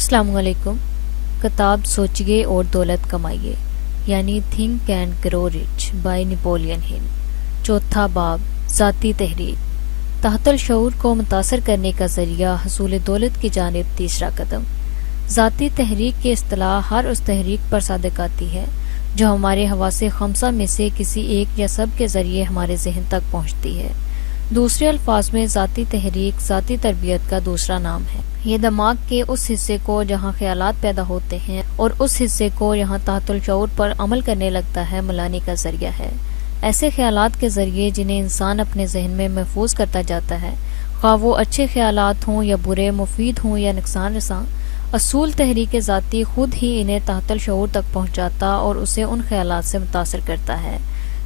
السلام علیکم۔ کتاب سوچئے اور دولت کمائیے یعنی think and grow rich by Napoleon Hill. چوتھا باب، ذاتی تحریک، تحت الشعور کو متاثر کرنے کا ذریعہ حصول دولت کی جانب تیسرا قدم۔ ذاتی تحریک کی اصطلاح ہر اس تحریک پر صادق آتی ہے جو ہمارے حواس خمسہ میں سے کسی ایک یا سب کے ذریعے ہمارے ذہن تک پہنچتی ہے۔ دوسرے الفاظ میں ذاتی تحریک ذاتی تربیت کا دوسرا نام ہے۔ یہ دماغ کے اس حصے کو جہاں خیالات پیدا ہوتے ہیں اور اس حصے کو یہاں تحت الشعور پر عمل کرنے لگتا ہے ملانے کا ذریعہ ہے۔ ایسے خیالات کے ذریعے جنہیں انسان اپنے ذہن میں محفوظ کرتا جاتا ہے، خواہ وہ اچھے خیالات ہوں یا برے، مفید ہوں یا نقصان رساں، اصول تحریک ذاتی خود ہی انہیں تحت الشعور تک پہنچاتا اور اسے ان خیالات سے متاثر کرتا ہے،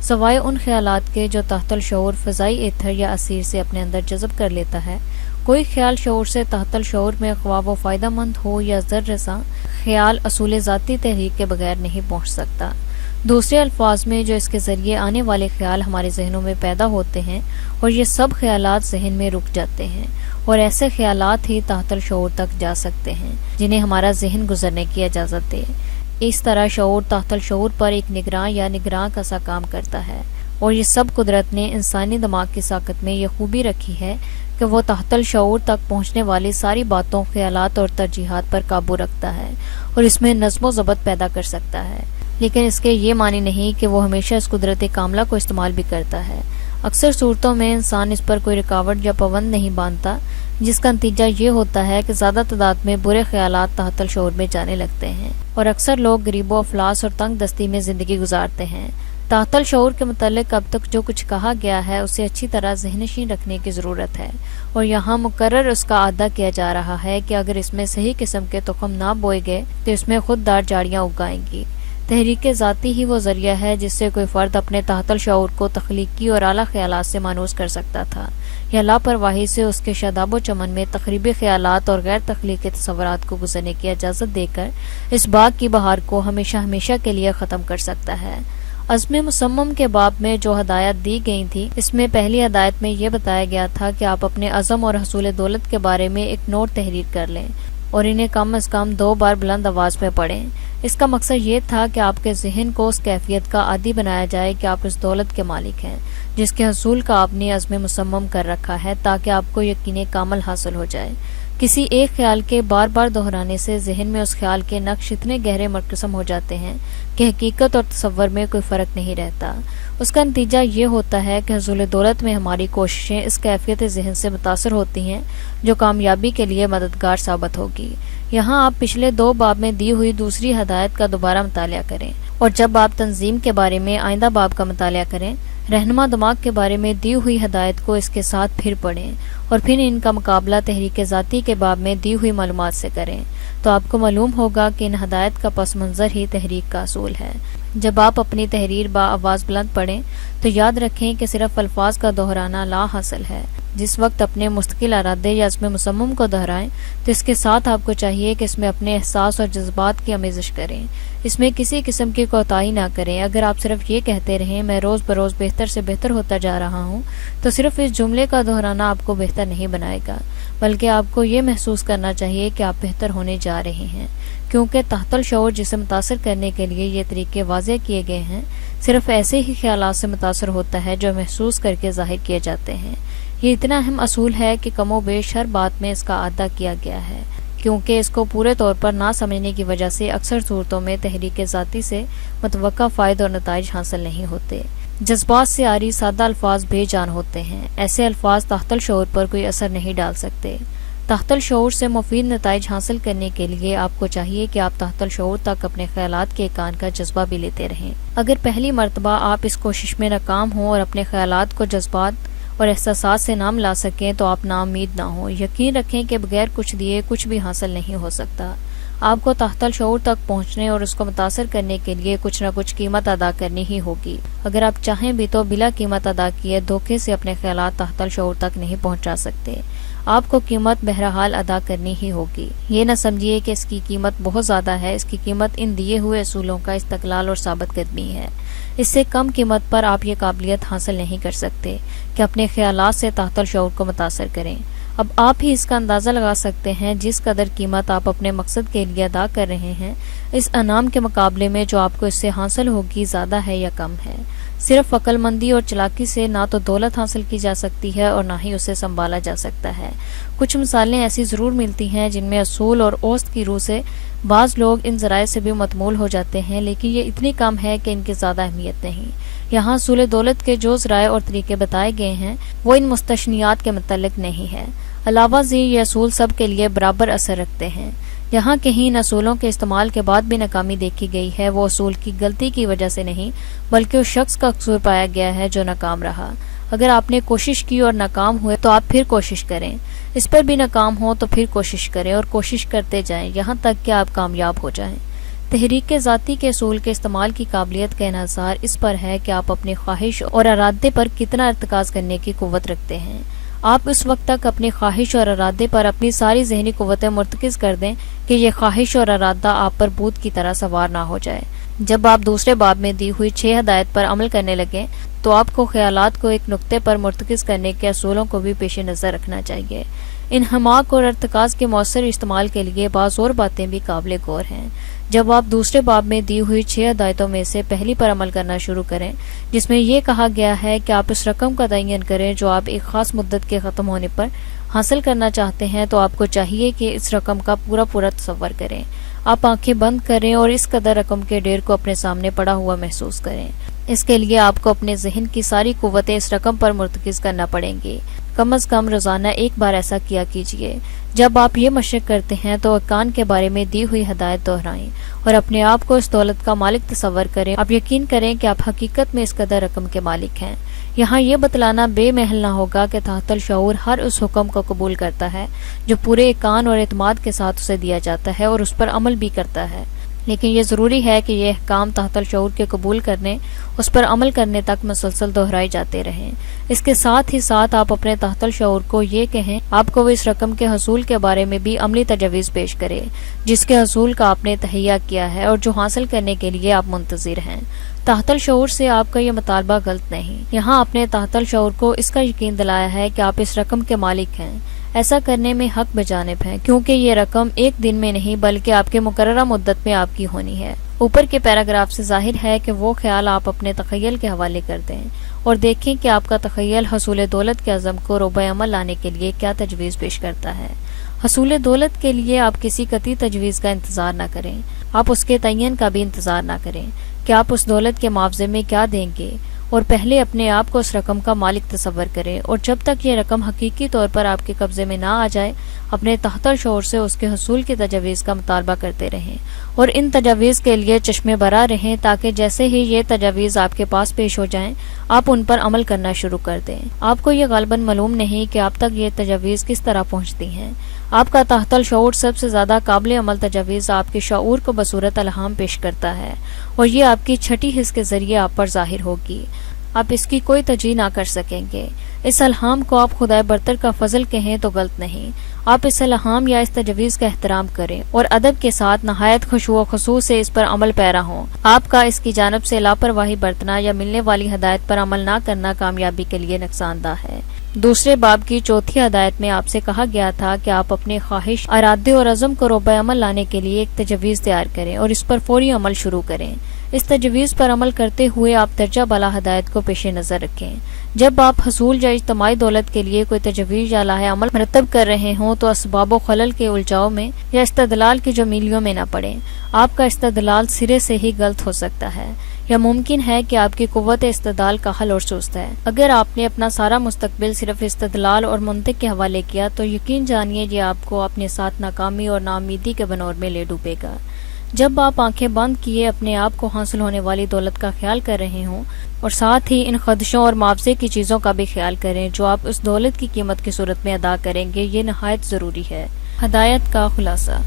سوائے ان خیالات کے جو تحت الشعور فضائی ایتھر یا اثیر سے اپنے اندر جذب کر لیتا ہے۔ کوئی خیال شعور سے تحت الشعور میں خواہ وہ فائدہ مند ہو یا ضر رساں خیال اصول ذاتی تحریک کے بغیر نہیں پہنچ سکتا۔ دوسرے الفاظ میں جو اس کے ذریعے آنے والے خیال ہمارے ذہنوں میں پیدا ہوتے ہیں اور یہ سب خیالات ذہن میں رک جاتے ہیں اور ایسے خیالات ہی تحت الشعور تک جا سکتے ہیں جنہیں ہمارا ذہن گزرنے کی اجازت دے۔ اس طرح شعور تحت الشعور پر ایک نگراں یا نگراں کا سا کام کرتا ہے، اور یہ سب قدرت نے انسانی دماغ کی ساقت میں یہ خوبی رکھی ہے کہ وہ تحت الشعور تک پہنچنے والی ساری باتوں، خیالات اور ترجیحات پر قابو رکھتا ہے اور اس میں نظم و ضبط پیدا کر سکتا ہے، لیکن اس کے یہ معنی نہیں کہ وہ ہمیشہ اس قدرت کاملہ کو استعمال بھی کرتا ہے۔ اکثر صورتوں میں انسان اس پر کوئی رکاوٹ یا پابند نہیں باندھتا، جس کا نتیجہ یہ ہوتا ہے کہ زیادہ تعداد میں برے خیالات تحت الشعور میں جانے لگتے ہیں اور اکثر لوگ غریب و افلاس اور تنگ دستی میں زندگی گزارتے ہیں۔ تحت الشعور کے متعلق اب تک جو کچھ کہا گیا ہے اسے اچھی طرح ذہن نشین رکھنے کی ضرورت ہے، اور یہاں مقرر اس کا اعادہ کیا جا رہا ہے کہ اگر اس میں صحیح قسم کے تخم نہ بوئے گئے تو اس میں خود دار جاڑیاں اگائیں گی۔ تحریک ذاتی ہی وہ ذریعہ ہے جس سے کوئی فرد اپنے تحت الشعور کو تخلیقی اور اعلیٰ خیالات سے مانوس کر سکتا تھا، یا لاپرواہی سے اس کے شاداب و چمن میں تخریبی خیالات اور غیر تخلیقی تصورات کو گزرنے کی اجازت دے کر اس باغ کی بہار کو ہمیشہ ہمیشہ کے لیے ختم کر سکتا ہے۔ عزم مصمم کے باب میں جو ہدایات دی گئی تھی، اس میں پہلی ہدایت میں یہ بتایا گیا تھا کہ آپ اپنے عزم اور حصول دولت کے بارے میں ایک نوٹ تحریر کر لیں اور انہیں کم از کم 2 بار بلند آواز میں پڑھیں۔ اس کا مقصد یہ تھا کہ آپ کے ذہن کو اس کیفیت کا عادی بنایا جائے کہ آپ اس دولت کے مالک ہیں جس کے حصول کا آپ نے عزم مصمم کر رکھا ہے، تاکہ آپ کو یقین کامل حاصل ہو جائے۔ کسی ایک خیال کے بار بار دہرانے سے ذہن میں اس خیال کے نقش اتنے گہرے مرکزم ہو جاتے ہیں کہ حقیقت اور تصور میں کوئی فرق نہیں رہتا۔ اس کا نتیجہ یہ ہوتا ہے کہ حصول دولت میں ہماری کوششیں اس کیفیت ذہن سے متاثر ہوتی ہیں جو کامیابی کے لیے مددگار ثابت ہوگی۔ یہاں آپ پچھلے 2 باب میں دی ہوئی دوسری ہدایت کا دوبارہ مطالعہ کریں، اور جب آپ تنظیم کے بارے میں آئندہ باب کا مطالعہ کریں، رہنما دماغ کے بارے میں دی ہوئی ہدایت کو اس کے ساتھ پھر پڑھیں اور پھر ان کا مقابلہ تحریک ذاتی کے باب میں دی ہوئی معلومات سے کریں، تو آپ کو معلوم ہوگا کہ ان ہدایت کا پس منظر ہی تحریک کا اصول ہے۔ جب آپ اپنی تحریر با آواز بلند پڑھیں تو یاد رکھیں کہ صرف الفاظ کا دہرانا لا حاصل ہے۔ جس وقت اپنے مستقل ارادے یا عزم مصمم کو دہرائیں تو اس کے ساتھ آپ کو چاہیے کہ اس میں اپنے احساس اور جذبات کی آمیزش کریں، اس میں کسی قسم کی کوتاہی نہ کریں۔ اگر آپ صرف یہ کہتے رہیں میں روز بروز بہتر سے بہتر ہوتا جا رہا ہوں، تو صرف اس جملے کا دہرانا آپ کو بہتر نہیں بنائے گا، بلکہ آپ کو یہ محسوس کرنا چاہیے کہ آپ بہتر ہونے جا رہے ہیں، کیونکہ تحت الشعور جسے متاثر کرنے کے لیے یہ طریقے واضح کیے گئے ہیں صرف ایسے ہی خیالات سے متاثر ہوتا ہے جو محسوس کر کے ظاہر کیے جاتے ہیں۔ یہ اتنا اہم اصول ہے کہ کم و بیش ہر بات میں اس کا اعادہ کیا گیا ہے، کیونکہ اس کو پورے طور پر نہ سمجھنے کی وجہ سے اکثر صورتوں میں تحریک ذاتی سے متوقع فائدے اور نتائج حاصل نہیں ہوتے۔ جذبات سے عاری سادہ الفاظ بے جان ہوتے ہیں، ایسے الفاظ تحت الشعور پر کوئی اثر نہیں ڈال سکتے۔ تحت الشعور سے مفید نتائج حاصل کرنے کے لیے آپ کو چاہیے کہ آپ تحت الشعور تک اپنے خیالات کے اکان کا جذبہ بھی لیتے رہیں۔ اگر پہلی مرتبہ آپ اس کوشش میں ناکام ہوں اور اپنے خیالات کو جذبات اور احساسات سے نام لا سکیں تو آپ نا امید نہ ہوں۔ یقین رکھیں کہ بغیر کچھ دیے کچھ بھی حاصل نہیں ہو سکتا۔ آپ کو تحت الشعور تک پہنچنے اور اس کو متاثر کرنے کے لیے کچھ نہ کچھ قیمت ادا کرنی ہی ہوگی۔ اگر آپ چاہیں بھی تو بلا قیمت ادا کیے دھوکے سے اپنے خیالات تحت الشعور تک نہیں پہنچا سکتے۔ آپ کو قیمت بہرحال ادا کرنی ہی ہوگی۔ یہ نہ سمجھیے کہ اس کی قیمت بہت زیادہ ہے، اس کی قیمت ان دیے ہوئے اصولوں کا استقلال اور ثابت قدمی ہے۔ اس سے کم قیمت پر آپ یہ قابلیت حاصل نہیں کر سکتے کہ اپنے خیالات سے تحت الشعور کو متاثر کریں۔ اب آپ ہی اس کا اندازہ لگا سکتے ہیں جس قدر قیمت آپ اپنے مقصد کے لیے ادا کر رہے ہیں اس انعام کے مقابلے میں جو آپ کو اس سے حاصل ہوگی زیادہ ہے یا کم ہے۔ صرف عقل مندی اور چلاکی سے نہ تو دولت حاصل کی جا سکتی ہے اور نہ ہی اسے سنبھالا جا سکتا ہے۔ کچھ مثالیں ایسی ضرور ملتی ہیں جن میں اصول اور اوسط کی روح سے بعض لوگ ان ذرائع سے بھی متمول ہو جاتے ہیں، لیکن یہ اتنی کم ہے کہ ان کی زیادہ اہمیت نہیں۔ یہاں حصول دولت کے جو ذرائع اور طریقے بتائے گئے ہیں وہ ان مستثنیات کے متعلق نہیں ہے۔ علاوہ ازیں یہ اصول سب کے لیے برابر اثر رکھتے ہیں۔ یہاں کہیں ان اصولوں کے استعمال کے بعد بھی ناکامی دیکھی گئی ہے وہ اصول کی غلطی کی وجہ سے نہیں بلکہ اس شخص کا قصور پایا گیا ہے جو ناکام رہا۔ اگر آپ نے کوشش کی اور ناکام ہوئے تو آپ پھر کوشش کریں، اس پر بھی ناکام ہو تو پھر کوشش کریں اور کوشش کرتے جائیں یہاں تک کہ آپ کامیاب ہو جائیں۔ تحریک ذاتی کے اصول کے استعمال کی قابلیت کا انحصار اس پر ہے کہ آپ اپنی خواہش اور ارادے پر کتنا ارتکاز کرنے کی قوت رکھتے ہیں۔ آپ اس وقت تک اپنی خواہش اور ارادے پر اپنی ساری ذہنی قوتیں مرتکز کر دیں کہ یہ خواہش اور ارادہ آپ پر بھوت کی طرح سوار نہ ہو جائے۔ جب آپ دوسرے باب میں دی ہوئی 6 ہدایت پر عمل کرنے لگیں تو آپ کو خیالات کو ایک نقطے پر مرتکز کرنے کے اصولوں کو بھی پیش نظر رکھنا چاہیے۔ انہماک اور ارتکاز کے مؤثر استعمال کے لیے بعض اور باتیں بھی قابل غور ہیں۔ جب آپ دوسرے باب میں دی ہوئی 6 ہدایتوں میں سے پہلی پر عمل کرنا شروع کریں جس میں یہ کہا گیا ہے کہ آپ اس رقم کا تعین کریں جو آپ ایک خاص مدت کے ختم ہونے پر حاصل کرنا چاہتے ہیں، تو آپ کو چاہیے کہ اس رقم کا پورا تصور کریں۔ آپ آنکھیں بند کریں اور اس قدر رقم کے ڈھیر کو اپنے سامنے پڑا ہوا محسوس کریں۔ اس کے لیے آپ کو اپنے ذہن کی ساری قوتیں اس رقم پر مرتکز کرنا پڑیں گی۔ کم از کم روزانہ ایک بار ایسا کیا کیجیے۔ جب آپ یہ مشق کرتے ہیں تو ارکان کے بارے میں دی ہوئی ہدایت دہرائیں اور اپنے آپ کو اس دولت کا مالک تصور کریں۔ آپ یقین کریں کہ آپ حقیقت میں اس قدر رقم کے مالک ہیں۔ یہاں یہ بتلانا بے محل نہ ہوگا کہ تحت الشعور ہر اس حکم کو قبول کرتا ہے جو پورے ایقان اور اعتماد کے ساتھ اسے دیا جاتا ہے اور اس پر عمل بھی کرتا ہے، لیکن یہ ضروری ہے کہ یہ احکام تحت الشعور کے قبول کرنے، اس پر عمل کرنے تک مسلسل دہرائے جاتے رہیں۔ اس کے ساتھ ہی ساتھ آپ اپنے تحت الشعور کو یہ کہیں آپ کو وہ اس رقم کے حصول کے بارے میں بھی عملی تجاویز پیش کرے جس کے حصول کا آپ نے تہیہ کیا ہے اور جو حاصل کرنے کے لیے آپ منتظر ہیں۔ تحت الشعور سے آپ کا یہ مطالبہ غلط نہیں۔ یہاں آپ نے تحت الشعور کو اس کا یقین دلایا ہے کہ آپ اس رقم کے مالک ہیں۔ ایسا کرنے میں حق بجانب ہے کیونکہ یہ رقم ایک دن میں نہیں بلکہ آپ کے مقررہ مدت میں آپ کی ہونی ہے۔ اوپر کے پیراگراف سے ظاہر ہے کہ وہ خیال آپ اپنے تخیل کے حوالے کر دیں اور دیکھیں کہ آپ کا تخیل حصول دولت کے عزم کو روبہ عمل لانے کے لیے کیا تجویز پیش کرتا ہے۔ حصول دولت کے لیے آپ کسی قطعی تجویز کا انتظار نہ کریں، آپ اس کے تعین کا بھی انتظار نہ کریں کہ آپ اس دولت کے معاوضے میں کیا دیں گے، اور پہلے اپنے آپ کو اس رقم کا مالک تصور کریں اور جب تک یہ رقم حقیقی طور پر آپ کے قبضے میں نہ آ جائے اپنے تحت الشعور سے اس کے حصول کی تجاویز کا مطالبہ کرتے رہیں اور ان تجاویز کے لیے چشمے برآ رہیں تاکہ جیسے ہی یہ تجاویز آپ کے پاس پیش ہو جائیں آپ ان پر عمل کرنا شروع کر دیں۔ آپ کو یہ غالباً معلوم نہیں کہ آپ تک یہ تجاویز کس طرح پہنچتی ہیں۔ آپ کا تحت الشعور سب سے زیادہ قابل عمل تجاویز آپ کے شعور کو بصورت الہام پیش کرتا ہے اور یہ آپ کی چھٹی حس کے ذریعے آپ پر ظاہر ہوگی۔ آپ اس کی کوئی تجزیہ نہ کر سکیں گے۔ اس الہام کو آپ خدائے برتر کا فضل کہیں تو غلط نہیں۔ آپ اس الہام یا اس تجویز کا احترام کریں اور ادب کے ساتھ نہایت خشوع و خضوع سے اس پر عمل پیرا ہوں۔ آپ کا اس کی جانب سے لاپرواہی برتنا یا ملنے والی ہدایت پر عمل نہ کرنا کامیابی کے لیے نقصان دہ ہے۔ دوسرے باب کی چوتھی ہدایت میں آپ سے کہا گیا تھا کہ آپ اپنے خواہش، ارادے اور عزم کو روبہ عمل لانے کے لیے ایک تجویز تیار کریں اور اس پر فوری عمل شروع کریں۔ اس تجویز پر عمل کرتے ہوئے آپ درجہ بالا ہدایت کو پیش نظر رکھیں۔ جب آپ حصول یا اجتماعی دولت کے لیے کوئی تجویز یا لاہ عمل مرتب کر رہے ہوں تو اسباب و خلل کے الجھاؤ میں یا استدلال کی جمیلیوں میں نہ پڑیں۔ آپ کا استدلال سرے سے ہی غلط ہو سکتا ہے یا ممکن ہے کہ آپ کی قوت استدلال کا حل اور سست ہے۔ اگر آپ نے اپنا سارا مستقبل صرف استدلال اور منطق کے حوالے کیا تو یقین جانیے یہ آپ کو اپنے ساتھ ناکامی اور ناامیدی کے بنور میں لے ڈوبے گا۔ جب آپ آنکھیں بند کیے اپنے آپ کو حاصل ہونے والی دولت کا خیال کر رہے ہوں اور ساتھ ہی ان خدشوں اور معاوضے کی چیزوں کا بھی خیال کریں جو آپ اس دولت کی قیمت کی صورت میں ادا کریں گے، یہ نہایت ضروری ہے۔ ہدایت کا خلاصہ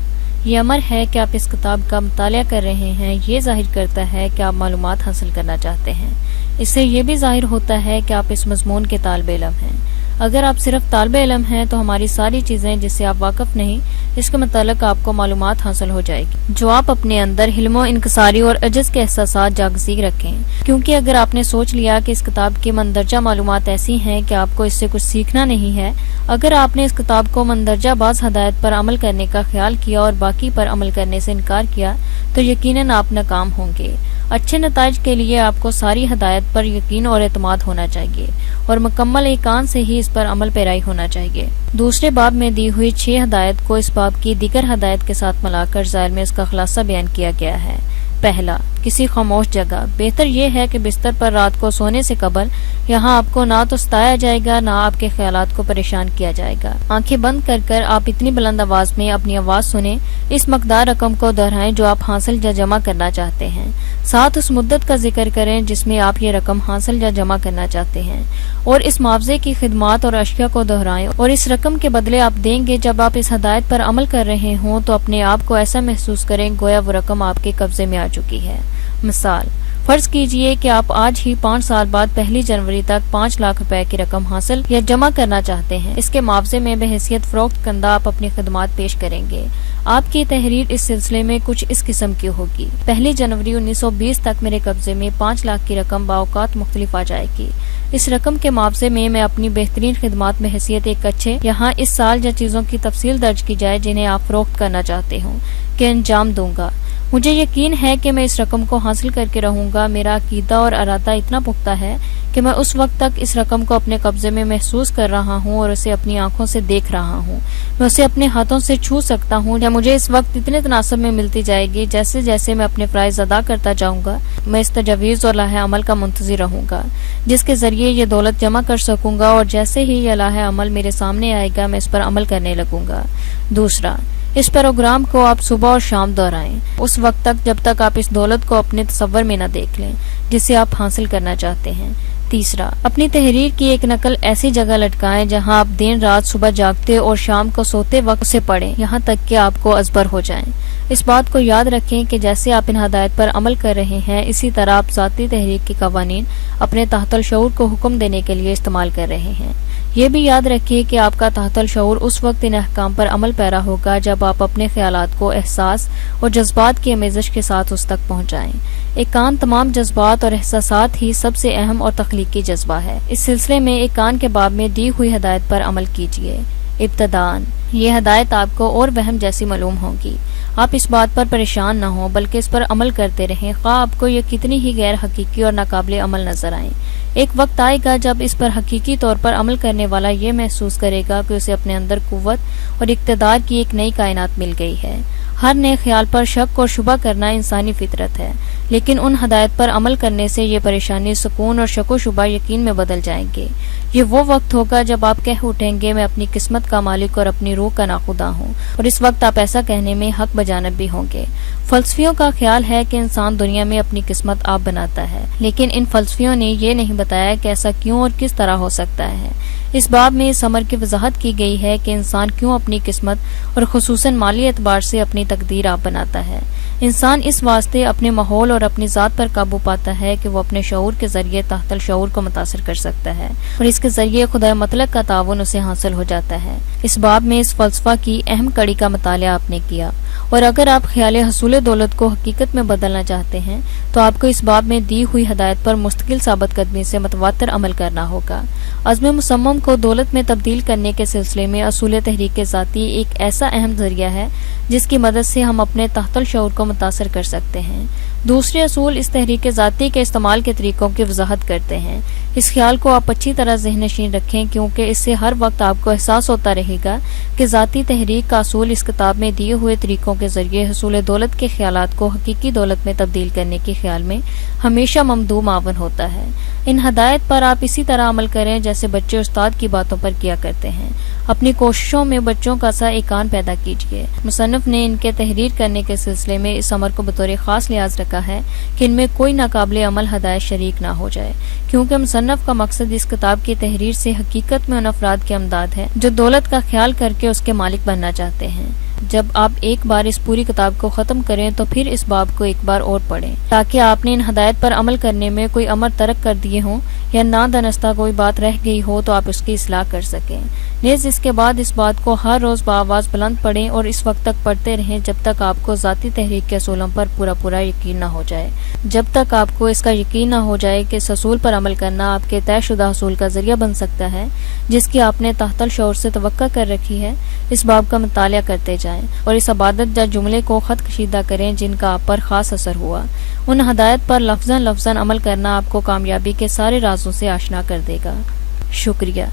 یہ امر ہے کہ آپ اس کتاب کا مطالعہ کر رہے ہیں، یہ ظاہر کرتا ہے کہ آپ معلومات حاصل کرنا چاہتے ہیں۔ اس سے یہ بھی ظاہر ہوتا ہے کہ آپ اس مضمون کے طالب علم ہیں۔ اگر آپ صرف طالب علم ہیں تو ہماری ساری چیزیں جس سے آپ واقف نہیں اس کے متعلق آپ کو معلومات حاصل ہو جائے گی جو آپ اپنے اندر حلم و انکساری اور عجز کے احساسات جاگزی رکھیں، کیونکہ اگر آپ نے سوچ لیا کہ اس کتاب کی مندرجہ معلومات ایسی ہیں کہ آپ کو اس سے کچھ سیکھنا نہیں ہے، اگر آپ نے اس کتاب کو مندرجہ باز ہدایت پر عمل کرنے کا خیال کیا اور باقی پر عمل کرنے سے انکار کیا تو یقیناً آپ ناکام ہوں گے۔ اچھے نتائج کے لیے آپ کو ساری ہدایت پر یقین اور اعتماد ہونا چاہیے اور مکمل ایقان سے ہی اس پر عمل پیرائی ہونا چاہیے۔ دوسرے باب میں دی ہوئی 6 ہدایت کو اس باب کی دیگر ہدایت کے ساتھ ملا کر ذیل میں اس کا خلاصہ بیان کیا گیا ہے۔ پہلا، کسی خاموش جگہ۔ بہتر یہ ہے کہ بستر پر رات کو سونے سے قبل یہاں آپ کو نہ تو ستایا جائے گا نہ آپ کے خیالات کو پریشان کیا جائے گا۔ آنکھیں بند کر کر آپ اتنی بلند آواز میں اپنی آواز سنیں، اس مقدار رقم کو دہرائیں جو آپ حاصل یا جمع کرنا چاہتے ہیں، ساتھ اس مدت کا ذکر کریں جس میں آپ یہ رقم حاصل یا جمع کرنا چاہتے ہیں، اور اس معاوضے کی خدمات اور اشیاء کو دہرائیں اور اس رقم کے بدلے آپ دیں گے۔ جب آپ اس ہدایت پر عمل کر رہے ہوں تو اپنے آپ کو ایسا محسوس کریں گویا وہ رقم آپ کے قبضے میں آ چکی ہے۔ مثال، فرض کیجئے کہ آپ آج ہی 5 سال بعد 1 جنوری تک 5 لاکھ روپے کی رقم حاصل یا جمع کرنا چاہتے ہیں۔ اس کے معاوضے میں بحیثیت فروخت کنندہ آپ اپنی خدمات پیش کریں گے۔ آپ کی تحریر اس سلسلے میں کچھ اس قسم کی ہوگی: 1 جنوری 1920 تک میرے قبضے میں 5 لاکھ کی رقم باوقات مختلف آ جائے گی۔ اس رقم کے معاوضے میں اپنی بہترین خدمات بحیثیت ایک اچھے یہاں اس سال یا چیزوں کی تفصیل درج کی جائے جنہیں آپ فروخت کرنا چاہتے ہوں کہ انجام دوں گا۔ مجھے یقین ہے کہ میں اس رقم کو حاصل کر کے رہوں گا۔ میرا عقیدہ اور ارادہ اتنا پختہ ہے کہ میں اس وقت تک اس رقم کو اپنے قبضے میں محسوس کر رہا ہوں اور اسے اپنی آنکھوں سے دیکھ رہا ہوں۔ میں اسے اپنے ہاتھوں سے چھو سکتا ہوں یا مجھے اس وقت اتنے تناسب میں ملتی جائے گی جیسے جیسے میں اپنے فرائض ادا کرتا جاؤں گا۔ میں اس تجاویز اور لائحہ عمل کا منتظر رہوں گا جس کے ذریعے یہ دولت جمع کر سکوں گا، اور جیسے ہی یہ لائحہ عمل میرے سامنے آئے گا میں اس پر عمل کرنے لگوں گا۔ دوسرا، اس پروگرام کو آپ صبح اور شام دہرائیں، اس وقت تک جب تک آپ اس دولت کو اپنے تصور میں نہ دیکھ لیں جسے آپ حاصل کرنا چاہتے ہیں۔ تیسرا، اپنی تحریر کی ایک نقل ایسی جگہ لٹکائیں جہاں آپ دن رات صبح جاگتے اور شام کو سوتے وقت اسے پڑھیں یہاں تک کہ آپ کو ازبر ہو جائیں۔ اس بات کو یاد رکھیں کہ جیسے آپ ان ہدایت پر عمل کر رہے ہیں اسی طرح آپ ذاتی تحریر کے قوانین اپنے تحت الشعور کو حکم دینے کے لیے استعمال کر رہے ہیں۔ یہ بھی یاد رکھیے کہ آپ کا تحت الشعور اس وقت ان احکام پر عمل پیرا ہوگا جب آپ اپنے خیالات کو احساس اور جذبات کی آمیزش کے ساتھ اس تک پہنچائیں۔ ایک کان تمام جذبات اور احساسات ہی سب سے اہم اور تخلیقی جذبہ ہے۔ اس سلسلے میں ایک کان کے باب میں دی ہوئی ہدایت پر عمل کیجیے۔ ابتداءً یہ ہدایت آپ کو اور وہم جیسی معلوم ہوگی۔ آپ اس بات پر پریشان نہ ہوں بلکہ اس پر عمل کرتے رہیں، خواہ آپ کو یہ کتنی ہی غیر حقیقی اور ناقابل عمل نظر آئیں۔ ایک وقت آئے گا جب اس پر حقیقی طور پر عمل کرنے والا یہ محسوس کرے گا کہ اسے اپنے اندر قوت اور اقتدار کی ایک نئی کائنات مل گئی ہے۔ ہر نئے خیال پر شک اور شبہ کرنا انسانی فطرت ہے، لیکن ان ہدایت پر عمل کرنے سے یہ پریشانی سکون اور شک و شبہ یقین میں بدل جائیں گے۔ یہ وہ وقت ہوگا جب آپ کہہ اٹھیں گے میں اپنی قسمت کا مالک اور اپنی روح کا ناخدا ہوں، اور اس وقت آپ ایسا کہنے میں حق بجانب بھی ہوں گے۔ فلسفیوں کا خیال ہے کہ انسان دنیا میں اپنی قسمت آپ بناتا ہے، لیکن ان فلسفیوں نے یہ نہیں بتایا کہ ایسا کیوں اور کس طرح ہو سکتا ہے۔ اس باب میں اس امر کی وضاحت کی گئی ہے کہ انسان کیوں اپنی قسمت اور خصوصاً مالی اعتبار سے اپنی تقدیر آپ بناتا ہے۔ انسان اس واسطے اپنے ماحول اور اپنی ذات پر قابو پاتا ہے کہ وہ اپنے شعور کے ذریعے تحت الشعور کو متاثر کر سکتا ہے، اور اس کے ذریعے خدا مطلق کا تعاون اسے حاصل ہو جاتا ہے۔ اس باب میں اس فلسفہ کی اہم کڑی کا مطالعہ آپ نے کیا، اور اگر آپ خیال حصول دولت کو حقیقت میں بدلنا چاہتے ہیں تو آپ کو اس باب میں دی ہوئی ہدایت پر مستقل ثابت قدمی سے متواتر عمل کرنا ہوگا۔ عزم مصمم کو دولت میں تبدیل کرنے کے سلسلے میں اصول تحریک ذاتی ایک ایسا اہم ذریعہ ہے جس کی مدد سے ہم اپنے تحت الشعور کو متاثر کر سکتے ہیں۔ دوسرے اصول اس تحریک ذاتی کے استعمال کے طریقوں کی وضاحت کرتے ہیں۔ اس خیال کو آپ اچھی طرح ذہن نشین رکھیں کیونکہ اس سے ہر وقت آپ کو احساس ہوتا رہے گا کہ ذاتی تحریک کا اصول اس کتاب میں دیے ہوئے طریقوں کے ذریعے حصول دولت کے خیالات کو حقیقی دولت میں تبدیل کرنے کے خیال میں ہمیشہ ممدوح معاون ہوتا ہے۔ ان ہدایت پر آپ اسی طرح عمل کریں جیسے بچے استاد کی باتوں پر کیا کرتے ہیں۔ اپنی کوششوں میں بچوں کا سا ایقان پیدا کیجیے۔ مصنف نے ان کے تحریر کرنے کے سلسلے میں اس امر کو بطور خاص لحاظ رکھا ہے کہ ان میں کوئی ناقابل عمل ہدایت شریک نہ ہو جائے، کیونکہ مصنف کا مقصد اس کتاب کی تحریر سے حقیقت میں ان افراد کی امداد ہے جو دولت کا خیال کر کے اس کے مالک بننا چاہتے ہیں۔ جب آپ ایک بار اس پوری کتاب کو ختم کریں تو پھر اس باب کو ایک بار اور پڑھیں تاکہ آپ نے ان ہدایت پر عمل کرنے میں کوئی امر ترک کر دیے ہوں یا نادانستہ کوئی بات رہ گئی ہو تو آپ اس کی اصلاح کر سکیں۔ نیز اس کے بعد اس بات کو ہر روز بآواز بلند پڑھیں اور اس وقت تک پڑھتے رہیں جب تک آپ کو ذاتی تحریک کے اصولوں پر پورا یقین نہ ہو جائے، جب تک آپ کو اس کا یقین نہ ہو جائے کہ اس اصول پر عمل کرنا آپ کے طے شدہ حصول کا ذریعہ بن سکتا ہے جس کی آپ نے تحت الشعور سے توقع کر رکھی ہے۔ اس باب کا مطالعہ کرتے جائیں اور اس عبادت یا جملے کو خط کشیدہ کریں جن کا آپ پر خاص اثر ہوا۔ ان ہدایت پر لفظاً عمل کرنا آپ کو کامیابی کے سارے رازوں سے آشنا کر دے گا۔ شکریہ۔